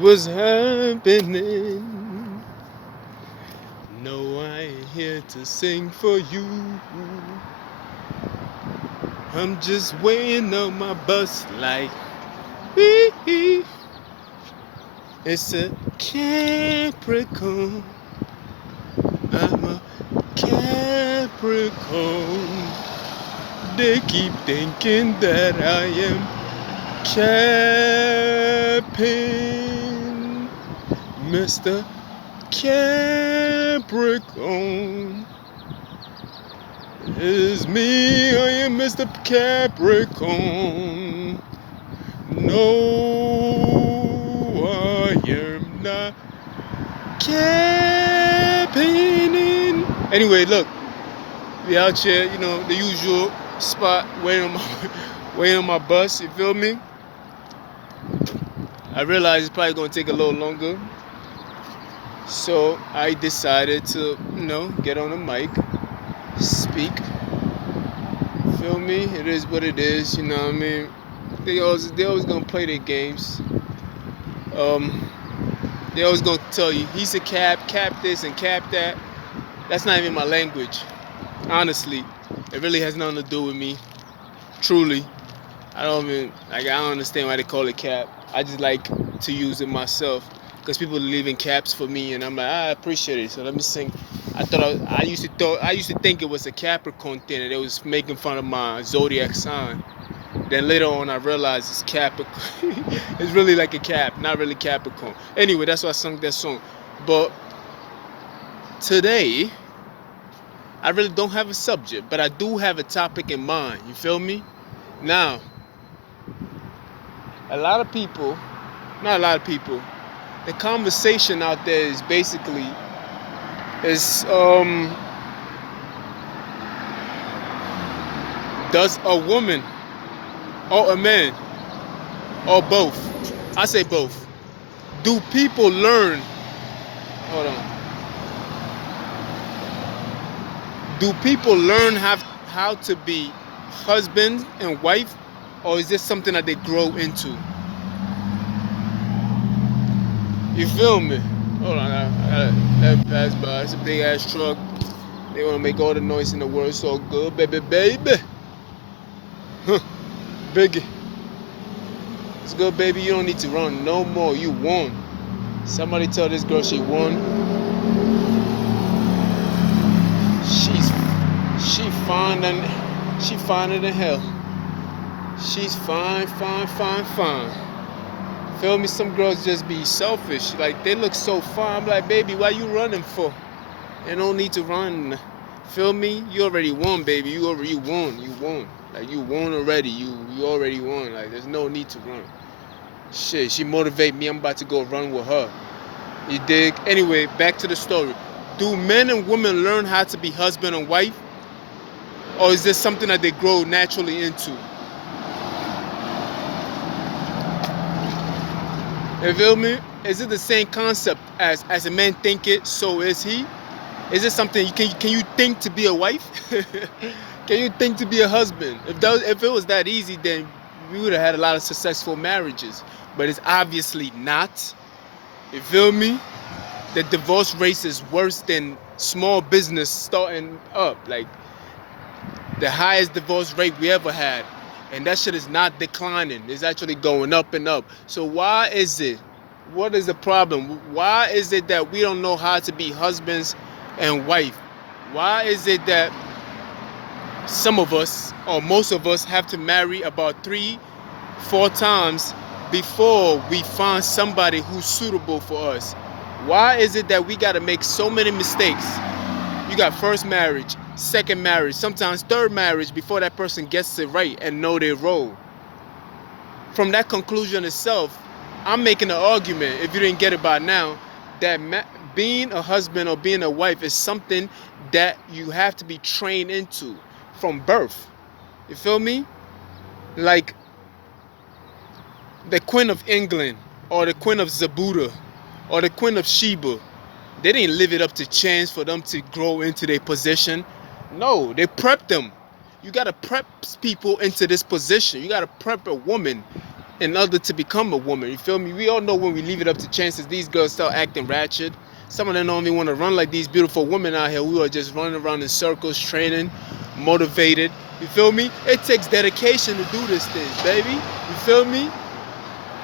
What's happening? No, I ain't here to sing for you. I'm just waiting on my bus like hee. It's a Capricorn. I'm a Capricorn. They keep thinking that I am capping, Mr. Capricorn. It's me, I am Mr. Capricorn. No, I am not capping. Anyway, look, we out here, the usual spot, waiting on my bus. You feel me? I realize it's probably gonna take a little longer, so I decided to, get on the mic, speak. Feel me? It is what it is. You know what I mean? They always gonna play their games. Um, they always gonna tell you he's a cap this and cap that. That's not even my language. Honestly, it really has nothing to do with me. Truly, I don't understand why they call it cap. I just like to use it myself because people leave in caps for me, and I'm like, I appreciate it. So let me sing. I used to think it was a Capricorn thing, and it was making fun of my zodiac sign. Then later on, I realized it's Capricorn. It's really like a cap, not really Capricorn. Anyway, that's why I sung that song. But today, I really don't have a subject, but I do have a topic in mind. You feel me? Now, a lot of people, not a lot of people, the conversation out there is basically is does a woman or a man or both? I say both. Do people learn? Hold on. Do people learn how to be husband and wife, or is this something that they grow into? You feel me? Hold on, I gotta let pass by. It's a big ass truck. They wanna make all the noise in the world so good, baby. Huh, Biggie. It's good, baby. You don't need to run no more. You won. Somebody tell this girl she won. She's she fine and she finer than hell. She's fine. Feel me? Some girls just be selfish. Like they look so fine. I'm like, baby, why you running for? You don't need to run. Feel me? You already won, baby. You already won. You won. Like you won already. You already won. Like there's no need to run. Shit, she motivate me. I'm about to go run with her. You dig? Anyway, back to the story. Do men and women learn how to be husband and wife? Or is this something that they grow naturally into? You feel me? Is it the same concept as a man think it, so is he? Is it something can you think to be a wife? Can you think to be a husband? If it was that easy, then we would have had a lot of successful marriages. But it's obviously not. You feel me? The divorce rate is worse than small business starting up. Like the highest divorce rate we ever had. And that shit is not declining. It's actually going up and up. So why is it? What is the problem? Why is it that we don't know how to be husbands and wife? Why is it that some of us, or most of us, have to marry about 3, 4 times before we find somebody who's suitable for us? Why is it that we got to make so many mistakes? You got first marriage, second marriage, sometimes third marriage before that person gets it right and know their role. From that conclusion itself, I'm making an argument, if you didn't get it by now, that being a husband or being a wife is something that you have to be trained into from birth. You feel me? Like the Queen of England or the Queen of Zabuta or the Queen of Sheba. They didn't live it up to chance for them to grow into their position. No, they prepped them. You got to prep people into this position. You got to prep a woman in order to become a woman. You feel me? We all know when we leave it up to chances, these girls start acting ratchet. Some of them don't even want to run like these beautiful women out here. We are just running around in circles, training, motivated. You feel me? It takes dedication to do this thing, baby. You feel me?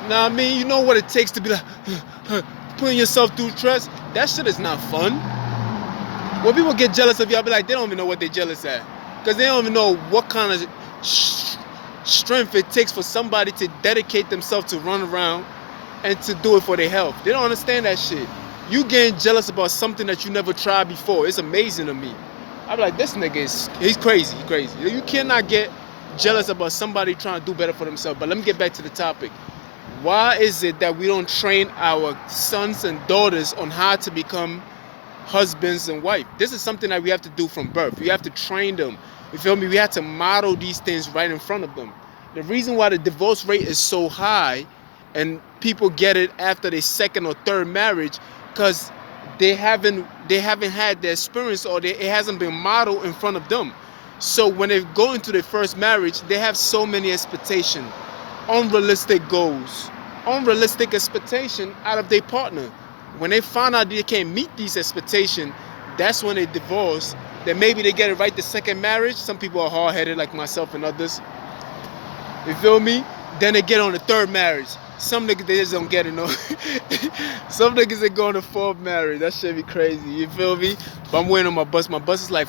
Nah, I mean, you know what it takes to be like putting yourself through stress. That shit is not fun. When people get jealous of you, I'll be like, they don't even know what they're jealous at, because they don't even know what kind of strength it takes for somebody to dedicate themselves to run around and to do it for their health. They don't understand that shit. You getting jealous about something that you never tried before. It's amazing to me. I'm like, this nigga he's crazy. He's crazy. You cannot get jealous about somebody trying to do better for themselves. But let me get back to the topic. Why is it that we don't train our sons and daughters on how to become husbands and wife? This is something that we have to do from birth. We have to train them. You feel me? We have to model these things right in front of them. The reason why the divorce rate is so high and people get it after their second or third marriage, because they haven't had the experience, or it hasn't been modeled in front of them. So when they go into their first marriage, they have so many expectations, unrealistic goals, unrealistic expectation out of their partner. When they find out they can't meet these expectations, that's when they divorce. Then maybe they get it right the second marriage. Some people are hard-headed like myself and others. You feel me? Then they get on the third marriage. Some niggas, they just don't get it, no. Some niggas, they go on the fourth marriage. That shit be crazy. You feel me? But I'm waiting on my bus. My bus is like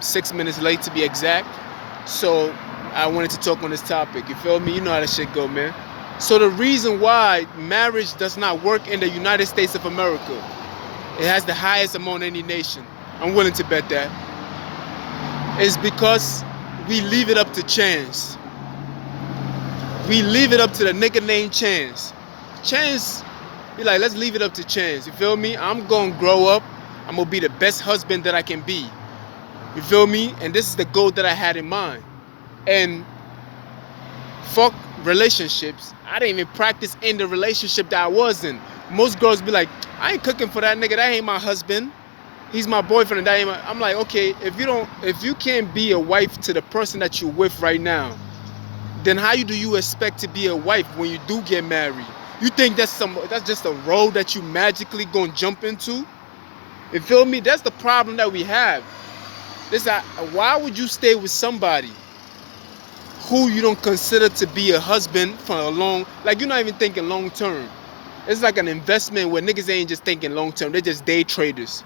6 minutes late to be exact. So I wanted to talk on this topic. You feel me? You know how that shit go, man. So the reason why marriage does not work in the United States of America, it has the highest among any nation, I'm willing to bet that, is because we leave it up to chance. We leave it up to the nigga named Chance. Chance, be like, let's leave it up to Chance. You feel me? I'm gonna grow up. I'm gonna be the best husband that I can be. You feel me? And this is the goal that I had in mind. And fuck relationships. I didn't even practice in the relationship that I was in. Most girls be like, I ain't cooking for that nigga. That ain't my husband. He's my boyfriend. And that ain't my... I'm like, okay, if you can't be a wife to the person that you're with right now, then how do you expect to be a wife when you do get married? You think that's just a role that you magically gonna jump into? You feel me? That's the problem that we have. Why would you stay with somebody who you don't consider to be a husband for a long, like you're not even thinking long term? It's like an investment where niggas ain't just thinking long term, they're just day traders.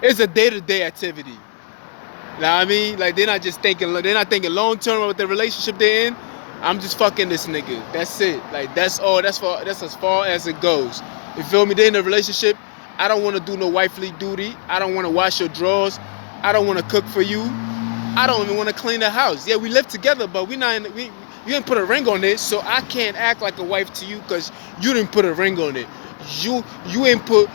It's a day-to-day activity. You know what I mean? Like they're not thinking long term about the relationship they're in. I'm just fucking this nigga. That's it. Like that's all. That's as far as it goes. You feel me? They're in a relationship. I don't want to do no wifely duty. I don't want to wash your drawers. I don't want to cook for you. I don't even want to clean the house. Yeah, we live together, but you didn't put a ring on it, so I can't act like a wife to you because you didn't put a ring on it. You ain't put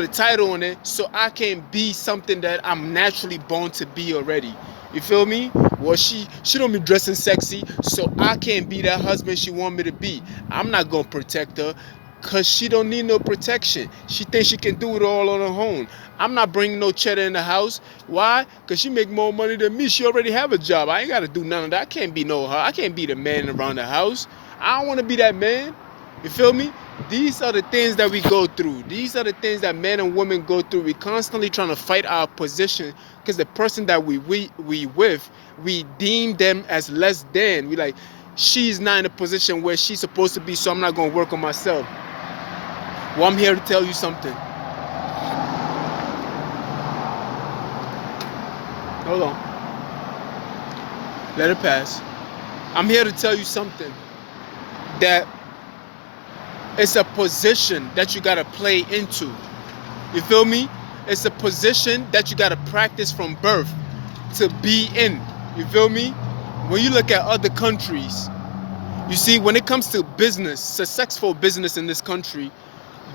a title on it, so I can't be something that I'm naturally born to be already. You feel me? Well, she don't be dressing sexy, so I can't be that husband she want me to be. I'm not gonna protect her, cause she don't need no protection. She thinks she can do it all on her own. I'm not bringing no cheddar in the house. Why? Cause she make more money than me. She already have a job. I ain't gotta do none of that. I can't be her. I can't be the man around the house. I don't want to be that man. You feel me? These are the things that we go through. These are the things that men and women go through. We constantly trying to fight our position because the person that we with, we deem them as less than. We like, she's not in a position where she's supposed to be, so I'm not gonna work on myself. Well, I'm here to tell you something. Hold on. Let it pass. I'm here to tell you something. That it's a position that you gotta play into. You feel me? It's a position that you gotta practice from birth to be in. You feel me? When you look at other countries, you see, when it comes to business, successful business in this country,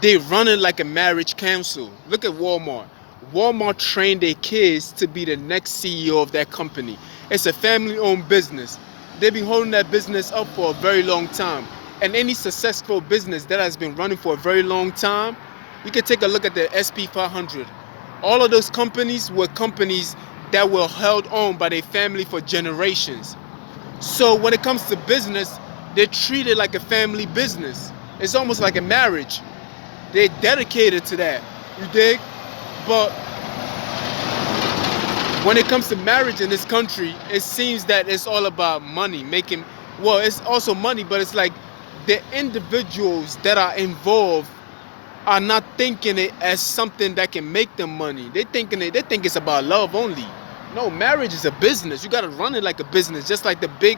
they run it like a marriage council. Look at Walmart. Walmart trained their kids to be the next CEO of that company. It's a family-owned business. They've been holding that business up for a very long time. And any successful business that has been running for a very long time, you can take a look at the SP 500. All of those companies were companies that were held on by their family for generations. So when it comes to business, They're treated like a family business. It's almost like a marriage. They're dedicated to that. You dig? But when it comes to marriage in this country, it seems that it's all about money, making, well, it's also money, but it's like the individuals that are involved are not thinking it as something that can make them money. They think it's about love only. No, marriage is a business. You gotta run it like a business, just like the big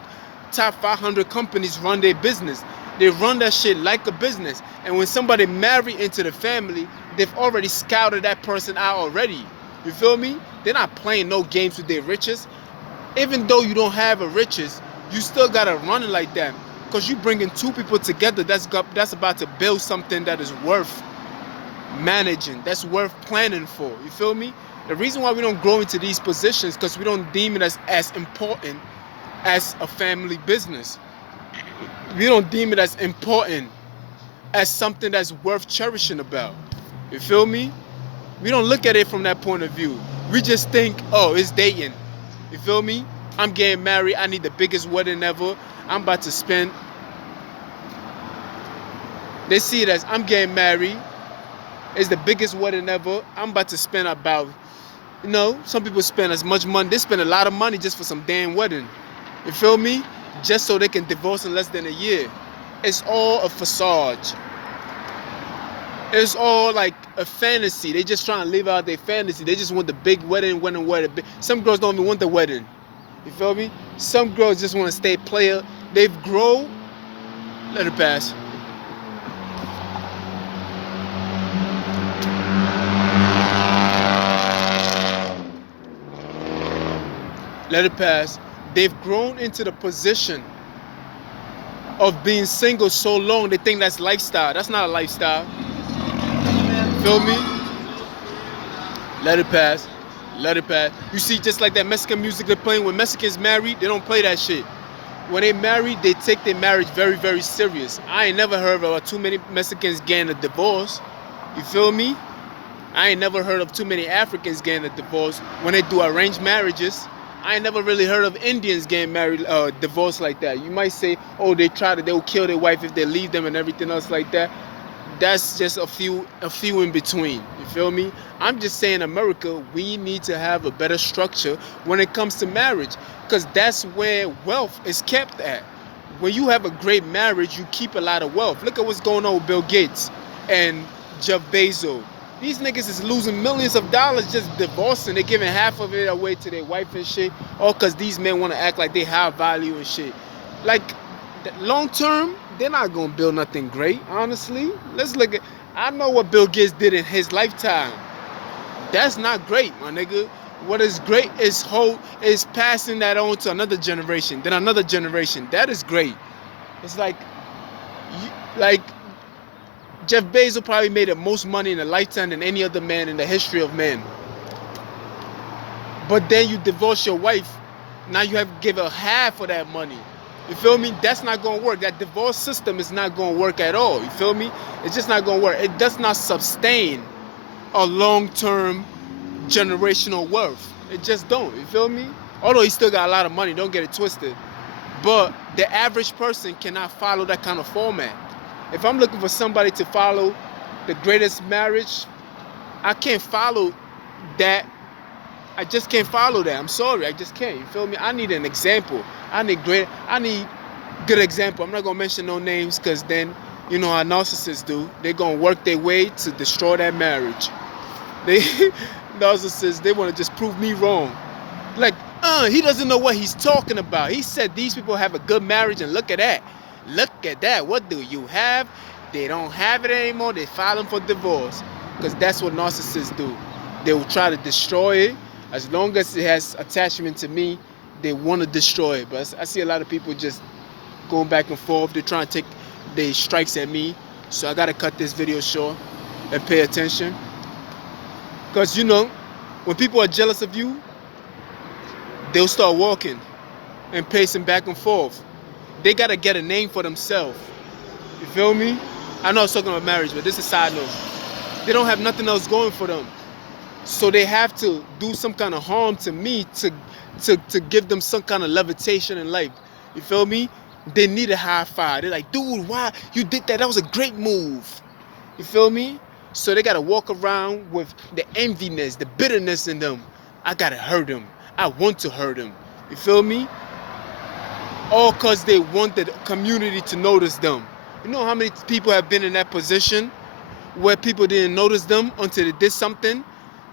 top 500 companies run their business. They run that shit like a business. And when somebody marry into the family, they've already scouted that person out already. You feel me? They're not playing no games with their riches. Even though you don't have a riches, you still gotta run it like that. Cause you bringing two people together that's about to build something that is worth managing, that's worth planning for. You feel me? The reason why we don't grow into these positions because we don't deem it as important as a family business. We don't deem it as important as something that's worth cherishing about. You feel me? We don't look at it from that point of view. We just think, oh, it's dating. You feel me? I'm getting married. I need the biggest wedding ever. I'm about to spend. They see it as I'm getting married. It's the biggest wedding ever. I'm about to spend about, some people spend as much money. They spend a lot of money just for some damn wedding. You feel me? Just so they can divorce in less than a year. It's all a facade. It's all like a fantasy. They just trying to live out their fantasy. They just want the big wedding. Some girls don't even want the wedding. You feel me? Some girls just want to stay player. They've grown. Let it pass. Let it pass. They've grown into the position of being single so long, they think that's lifestyle. That's not a lifestyle. Feel me? Let it pass. Let it pass. You see, just like that Mexican music they're playing, when Mexicans marry, they don't play that shit. When they marry, they take their marriage very, very serious. I ain't never heard of too many Mexicans getting a divorce. You feel me? I ain't never heard of too many Africans getting a divorce. When they do arranged marriages, I ain't never really heard of Indians getting married, divorced like that. You might say, oh, they'll kill their wife if they leave them and everything else like that. That's just a few in between. You feel me? I'm just saying, America, we need to have a better structure when it comes to marriage, because that's where wealth is kept at. When you have a great marriage, you keep a lot of wealth. Look at what's going on with Bill Gates and Jeff Bezos. These niggas is losing millions of dollars just divorcing. They're giving half of it away to their wife and shit. All because these men want to act like they have value and shit. Like, long term, they're not going to build nothing great, honestly. Let's look at... I know what Bill Gates did in his lifetime. That's not great, my nigga. What is great is passing that on to another generation, then another generation. That is great. It's like Jeff Bezos probably made the most money in a lifetime than any other man in the history of men. But then you divorce your wife. Now you have to give her half of that money. You feel me? That's not going to work. That divorce system is not going to work at all. You feel me? It's just not going to work. It does not sustain a long-term generational wealth. It just don't. You feel me? Although he still got a lot of money. Don't get it twisted. But the average person cannot follow that kind of format. If I'm looking for somebody to follow the greatest marriage, I can't follow that. I just can't follow that. I'm sorry, I just can't. You feel me? I need an example. I need good example. I'm not gonna mention no names because then you know how narcissists do. They're gonna work their way to destroy that marriage. Narcissists, they want to just prove me wrong. Like, he doesn't know what he's talking about. He said these people have a good marriage, and look at that. Look at that. What do you have? They don't have it anymore. They're filing for divorce. Because that's what narcissists do. They will try to destroy it. As long as it has attachment to me, they want to destroy it. But I see a lot of people just going back and forth. They're trying to take their strikes at me. So I got to cut this video short and pay attention. Because, when people are jealous of you, they'll start walking and pacing back and forth. They got to get a name for themselves. You feel me? I know I was talking about marriage, but this is a side note. They don't have nothing else going for them. So they have to do some kind of harm to me to give them some kind of levitation in life. You feel me? They need a high five. They're like, dude, why you did that? That was a great move. You feel me? So they gotta walk around with the enviness, the bitterness in them. I gotta hurt him. I want to hurt him. You feel me? All cause they want the community to notice them. You know how many people have been in that position where people didn't notice them until they did something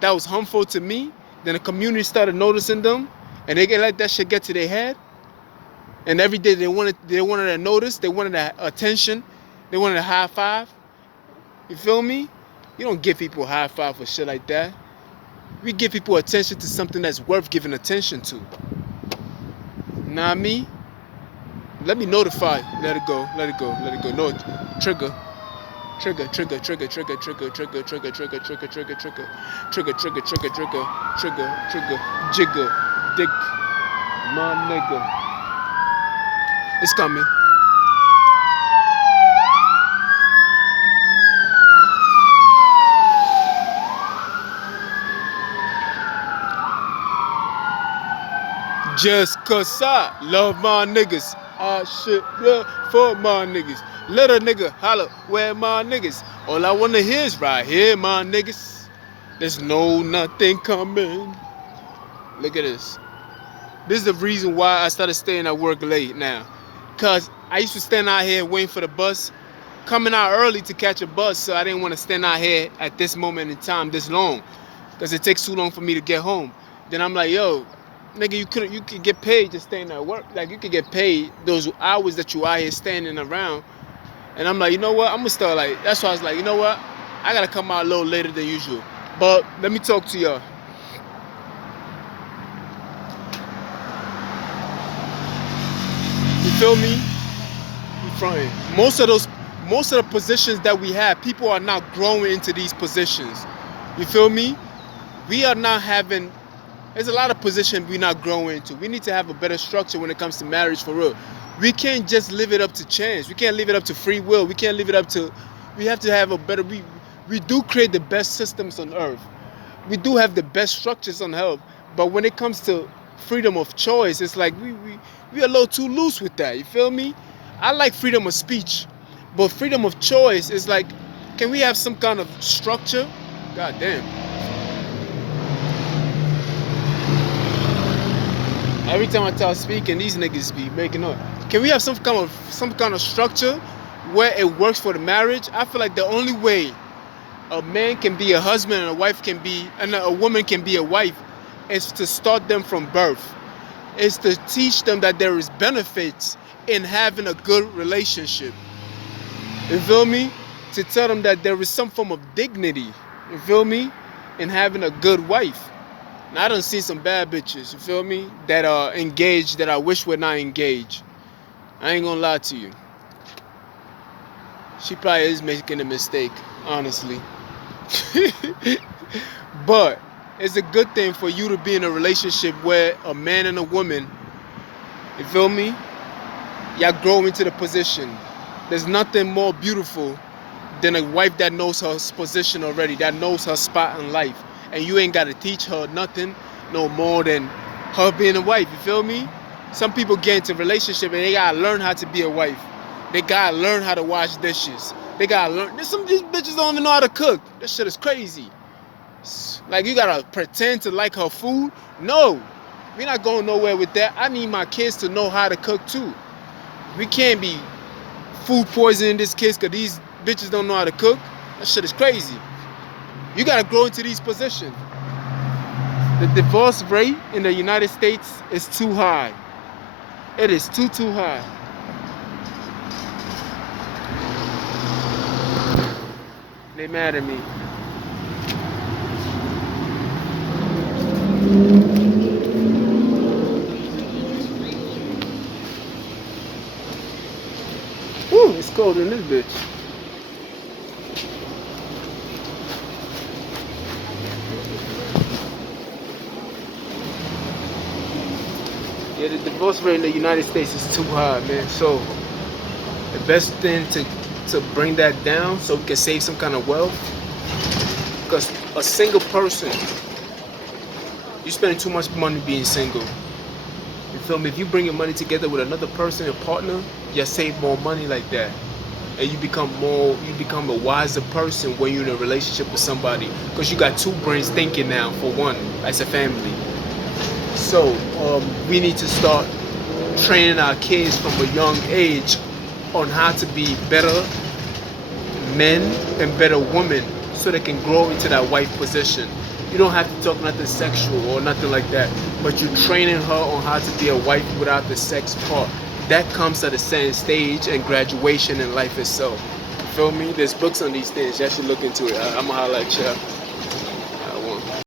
that was harmful to me? Then the community started noticing them, and they get let that shit get to their head. And every day they wanted to notice, they wanted that attention, they wanted a high five. You feel me? You don't give people a high five for shit like that. We give people attention to something that's worth giving attention to. Nah, me? Let me notify. Let it go. Let it go. Let it go. No, trigger. Trigger, trigger, trigger, trigger, trigger, trigger, trigger, trigger, trigger, trigger, trigger, trigger, trigger, trigger, trigger, trigger, trigger, jigger, dick, my nigga. It's coming. Just cause I love my niggas, I should love for my niggas. Let a nigga holler where my niggas. All I wanna hear is right here, my niggas. There's no nothing coming. Look at this. This is the reason why I started staying at work late now. Cause I used to stand out here waiting for the bus, coming out early to catch a bus, so I didn't want to stand out here at this moment in time this long. Cause it takes too long for me to get home. Then I'm like, yo, nigga, you could get paid just staying at work. Like you could get paid those hours that you out here standing around. And I'm like, you know what? I'm gonna start like that's why I was like, you know what? I gotta come out a little later than usual. But let me talk to y'all. You feel me? You fronting. Most of the positions that we have, people are not growing into these positions. You feel me? We are not having. There's a lot of positions we're not growing into. We need to have a better structure when it comes to marriage for real. We can't just leave it up to chance. We can't leave it up to free will. We can't leave it up to. We have to have a better. We do create the best systems on earth. We do have the best structures on earth. But when it comes to freedom of choice, it's like we are a little too loose with that. You feel me? I like freedom of speech, but freedom of choice is like, can we have some kind of structure? God damn. Every time I start speaking, these niggas be making up. Can we have some kind of structure where it works for the marriage? I feel like the only way a man can be a husband and a woman can be a wife is to start them from birth. Is to teach them that there is benefits in having a good relationship. You feel me? To tell them that there is some form of dignity. You feel me? In having a good wife. Now, I done seen some bad bitches, you feel me? That are engaged that I wish were not engaged. I ain't gonna lie to you. She probably is making a mistake, honestly. But it's a good thing for you to be in a relationship where a man and a woman, you feel me? Y'all grow into the position. There's nothing more beautiful than a wife that knows her position already, that knows her spot in life. And you ain't got to teach her nothing no more than her being a wife, you feel me? Some people get into a relationship and they got to learn how to be a wife. They got to learn how to wash dishes. They got to learn. There's some of these bitches don't even know how to cook. This shit is crazy. Like, you got to pretend to like her food? No. We're not going nowhere with that. I need my kids to know how to cook too. We can't be food poisoning this kids because these bitches don't know how to cook. That shit is crazy. You got to grow into these positions. The divorce rate in the United States is too high. It is too high. They mad at me. Ooh, it's cold in this bitch. Yeah, the divorce rate in the United States is too high, man. So the best thing to bring that down so we can save some kind of wealth, because a single person, you spending too much money being single. You feel me? If you bring your money together with another person, your partner, you save more money like that. And you become a wiser person when you're in a relationship with somebody. Because you got two brains thinking now for one, as a family. So we need to start training our kids from a young age on how to be better men and better women so they can grow into that wife position. You don't have to talk nothing sexual or nothing like that, but you're training her on how to be a wife without the sex part. That comes at a certain stage and graduation in life itself. Feel me? There's books on these things. You should look into it. I'm gonna holler at you.